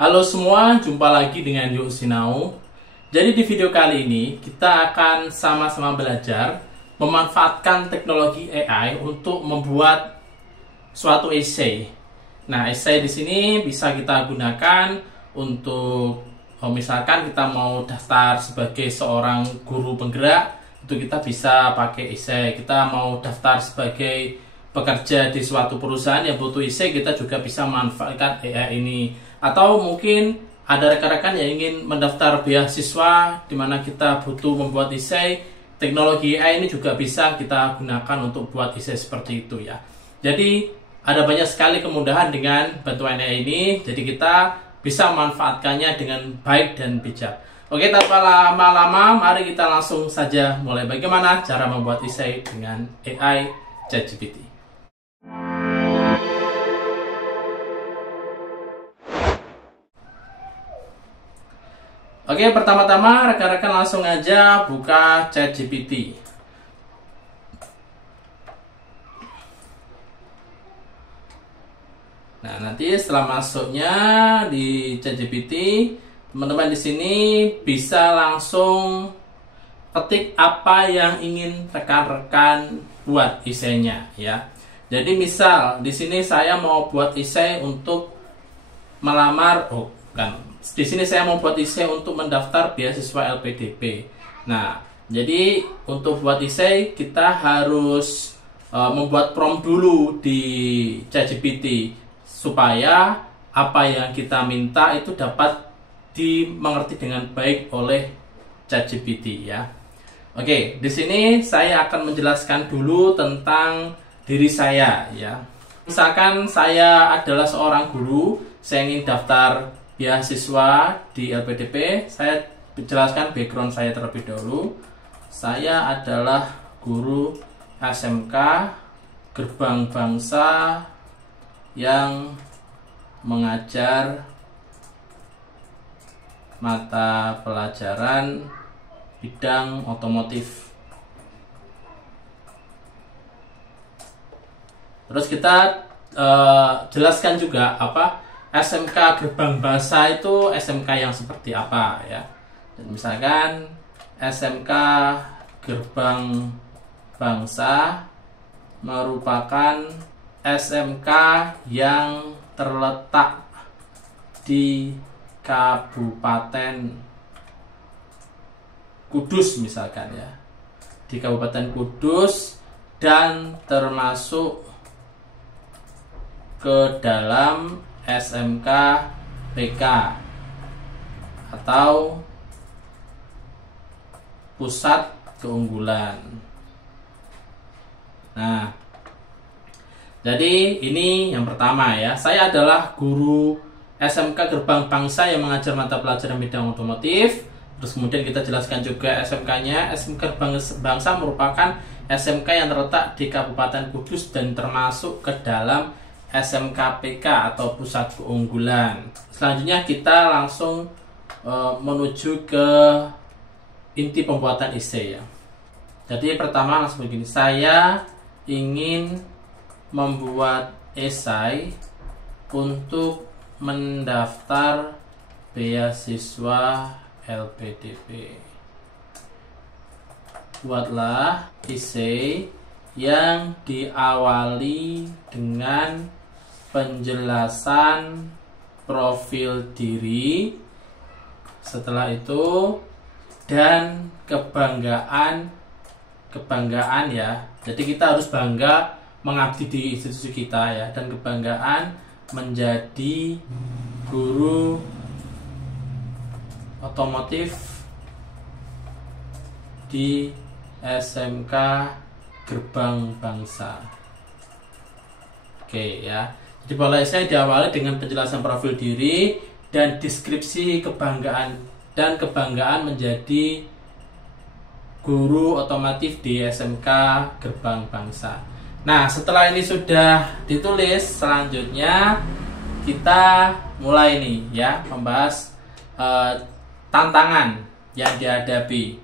Halo semua, jumpa lagi dengan Yuk Sinau. Jadi di video kali ini kita akan sama-sama belajar memanfaatkan teknologi AI untuk membuat suatu essay. Nah, essay di sini bisa kita gunakan untuk misalkan kita mau daftar sebagai seorang guru penggerak, itu kita bisa pakai essay. Kita mau daftar sebagai pekerja di suatu perusahaan yang butuh essay, kita juga bisa manfaatkan AI ini. Atau mungkin ada rekan-rekan yang ingin mendaftar beasiswa di mana kita butuh membuat essay, teknologi AI ini juga bisa kita gunakan untuk buat essay seperti itu ya. Jadi ada banyak sekali kemudahan dengan bantuan AI ini, jadi kita bisa memanfaatkannya dengan baik dan bijak. Oke, tanpa lama-lama, mari kita langsung saja mulai bagaimana cara membuat essay dengan AI ChatGPT. Oke, pertama-tama rekan-rekan langsung aja buka ChatGPT. Nah, nanti setelah masuknya di ChatGPT, teman-teman di sini bisa langsung ketik apa yang ingin rekan-rekan buat essay-nya ya. Jadi misal di sini saya mau buat essay untuk melamar, di sini saya mau buat essay untuk mendaftar beasiswa LPDP. Nah, jadi untuk buat essay kita harus membuat prompt dulu di ChatGPT supaya apa yang kita minta itu dapat dimengerti dengan baik oleh ChatGPT ya. Oke, di sini saya akan menjelaskan dulu tentang diri saya ya. Misalkan saya adalah seorang guru, saya ingin daftar beasiswa di LPDP. Saya jelaskan background saya terlebih dahulu. Saya adalah guru SMK Gerbang Bangsa yang mengajar mata pelajaran bidang otomotif. Terus kita jelaskan juga apa SMK Gerbang Bangsa itu SMK yang seperti apa ya. Dan misalkan SMK Gerbang Bangsa merupakan SMK yang terletak di Kabupaten Kudus misalkan ya. Di Kabupaten Kudus dan termasuk ke dalam SMK PK atau pusat keunggulan. Nah, jadi ini yang pertama ya. Saya adalah guru SMK Gerbang Bangsa yang mengajar mata pelajaran bidang otomotif. Terus kemudian kita jelaskan juga SMK-nya. SMK Gerbang Bangsa merupakan SMK yang terletak di Kabupaten Kudus dan termasuk ke dalam SMK PK atau pusat keunggulan. Selanjutnya kita langsung menuju ke inti pembuatan essay ya. Jadi pertama langsung begini, saya ingin membuat essay untuk mendaftar beasiswa LPDP. Buatlah essay yang diawali dengan penjelasan profil diri, setelah itu dan kebanggaan ya. Jadi kita harus bangga mengabdi di institusi kita ya, dan kebanggaan menjadi guru otomotif di SMK Gerbang Bangsa. Oke ya. Jadi pola essay diawali dengan penjelasan profil diri dan deskripsi kebanggaan menjadi guru otomotif di SMK Gerbang Bangsa. Nah, setelah ini sudah ditulis, selanjutnya kita mulai nih ya membahas tantangan yang dihadapi.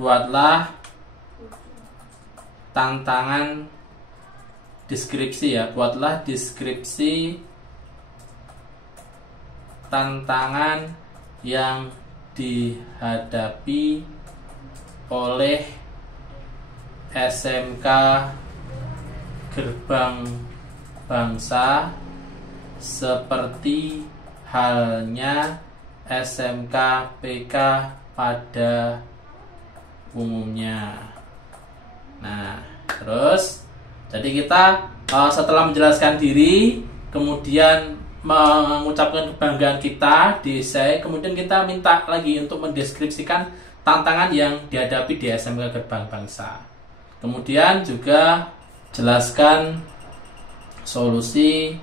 Buatlah tantangan deskripsi ya, buatlah deskripsi tantangan yang dihadapi oleh SMK Gerbang Bangsa seperti halnya SMK PK pada umumnya. Nah, terus jadi kita setelah menjelaskan diri, kemudian mengucapkan kebanggaan kita di essay, kemudian kita minta lagi untuk mendeskripsikan tantangan yang dihadapi di SMK Gerbang Bangsa. Kemudian juga jelaskan solusi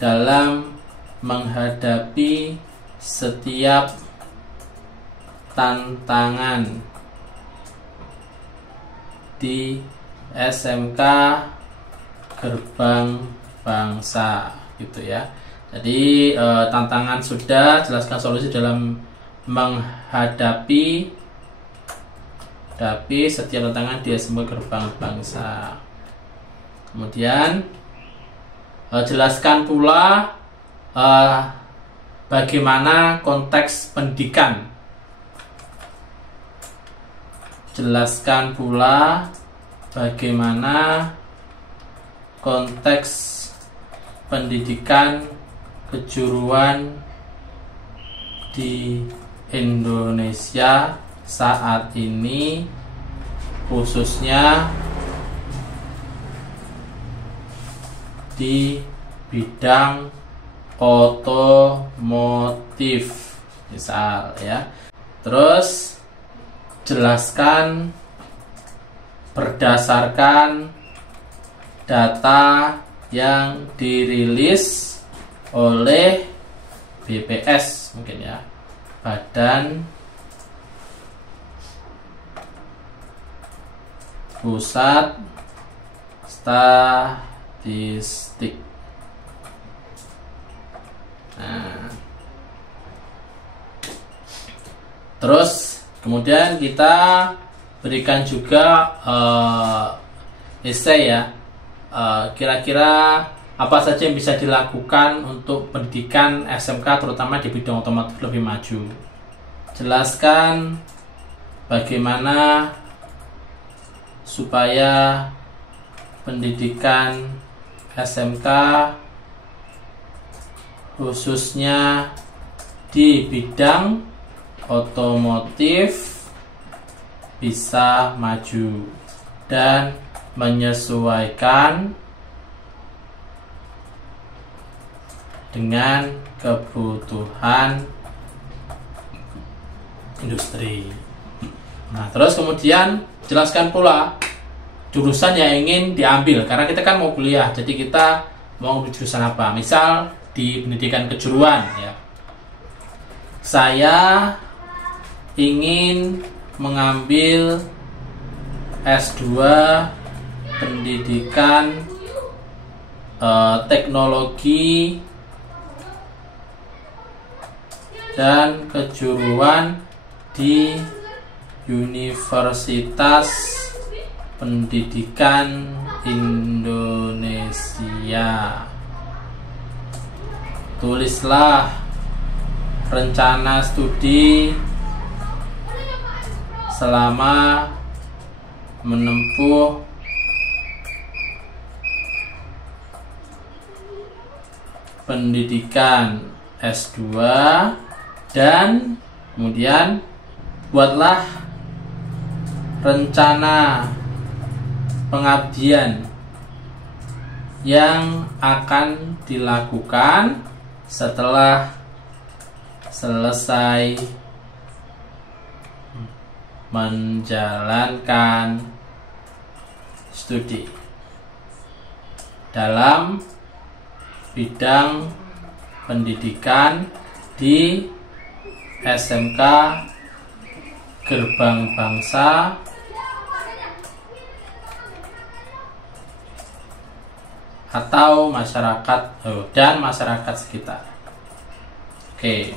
dalam menghadapi setiap tantangan di SMK Gerbang Bangsa gitu ya. Jadi tantangan sudah, jelaskan solusi dalam menghadapi setiap tantangan di SMK Gerbang Bangsa. Kemudian jelaskan pula bagaimana konteks pendidikan. Jelaskan pula bagaimana konteks pendidikan kejuruan di Indonesia saat ini, khususnya di bidang otomotif misal ya. Terus jelaskan berdasarkan data yang dirilis oleh BPS mungkin ya, Badan Pusat Statistik. Nah, terus kemudian kita berikan juga essay ya, kira-kira apa saja yang bisa dilakukan untuk pendidikan SMK terutama di bidang otomotif lebih maju. Jelaskan bagaimana supaya pendidikan SMK khususnya di bidang otomotif bisa maju dan menyesuaikan dengan kebutuhan industri. Nah, terus kemudian jelaskan pula jurusan yang ingin diambil, karena kita kan mau kuliah, jadi kita mau ambil jurusan apa. Misal di pendidikan kejuruan ya, saya ingin mengambil S2 pendidikan teknologi dan kejuruan di Universitas Pendidikan Indonesia. Tulislah rencana studi selama menempuh pendidikan S2 dan kemudian buatlah rencana pengabdian yang akan dilakukan setelah selesai menjalankan studi dalam bidang pendidikan di SMK Gerbang Bangsa atau masyarakat dan masyarakat sekitar. Oke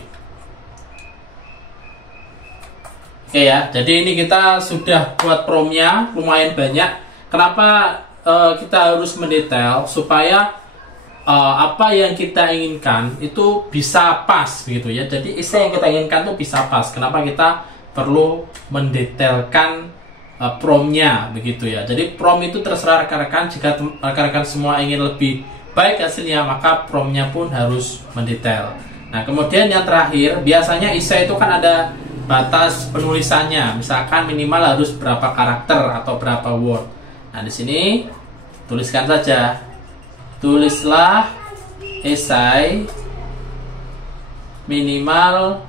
ya, jadi ini kita sudah buat promnya lumayan banyak. Kenapa kita harus mendetail? Supaya apa yang kita inginkan itu bisa pas begitu ya. Jadi essay yang kita inginkan itu bisa pas. Kenapa kita perlu mendetailkan promnya begitu ya. Jadi prom itu terserah rekan-rekan, jika rekan-rekan semua ingin lebih baik hasilnya maka promnya pun harus mendetail. Nah kemudian yang terakhir, biasanya essay itu kan ada batas penulisannya, misalkan minimal harus berapa karakter atau berapa word. Nah di sini tuliskan saja, tulislah esai minimal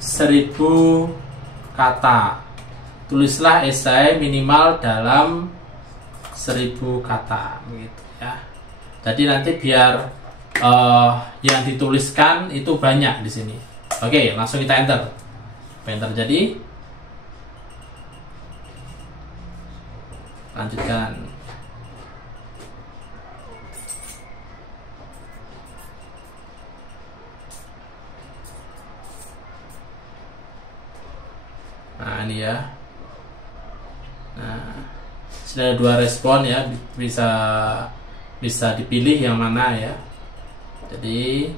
1000 kata. Tulislah esai minimal dalam 1000 kata, begitu ya. Jadi nanti biar yang dituliskan itu banyak di sini. Oke, langsung kita enter. Enter jadi. Lanjutkan. Nah ini ya. Nah sudah ada 2 respon ya, bisa dipilih yang mana ya. Jadi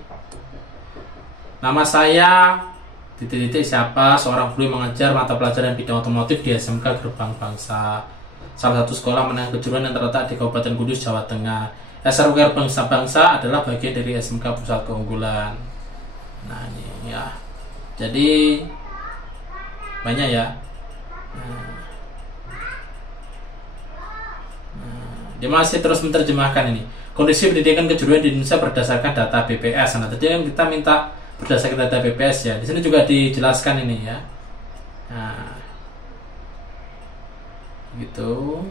nama saya titik-titik siapa, seorang guru yang mengajar mata pelajaran bidang otomotif di SMK Gerbang Bangsa, salah satu sekolah menengah kejuruan yang terletak di Kabupaten Kudus, Jawa Tengah. SMK Bangsa adalah bagian dari SMK Pusat Keunggulan. Nah ini ya. Jadi banyak ya. Dia masih terus menerjemahkan ini. Kondisi pendidikan kejuruan di Indonesia berdasarkan data BPS. Nah, tadi yang kita minta berdasarkan data BPS ya. Di sini juga dijelaskan ini ya. Nah, gitu.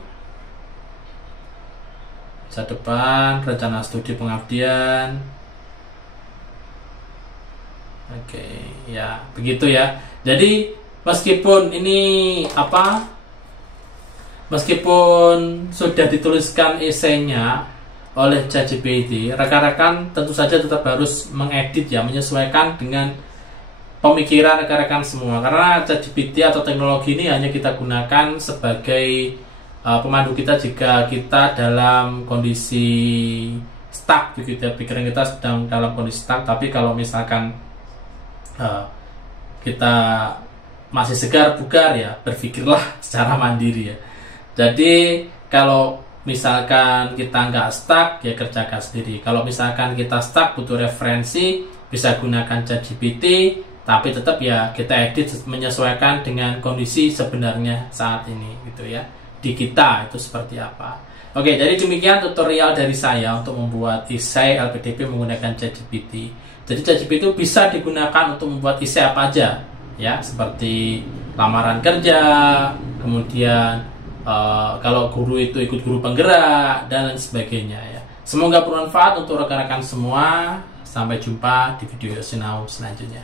Masa depan, rencana studi pengabdian. Oke, ya, begitu ya. Jadi meskipun ini meskipun sudah dituliskan esainya oleh ChatGPT, rekan-rekan tentu saja tetap harus mengedit ya, menyesuaikan dengan pemikiran rekan-rekan semua. Karena ChatGPT atau teknologi ini hanya kita gunakan sebagai pemandu kita jika kita dalam kondisi stuck begitu ya, pikiran kita sedang dalam kondisi stuck. Tapi kalau misalkan kita masih segar bugar ya, berpikirlah secara mandiri ya. Jadi kalau misalkan kita nggak stuck ya kerjakan sendiri. Kalau misalkan kita stuck butuh referensi, bisa gunakan ChatGPT, tapi tetap ya kita edit menyesuaikan dengan kondisi sebenarnya saat ini gitu ya. Di kita itu seperti apa. Oke, jadi demikian tutorial dari saya untuk membuat esai LPDP menggunakan ChatGPT. Jadi ChatGPT itu bisa digunakan untuk membuat esai apa aja ya, seperti lamaran kerja, kemudian kalau guru itu ikut guru penggerak dan lain sebagainya ya. Semoga bermanfaat untuk rekan-rekan semua. Sampai jumpa di video sinau selanjutnya.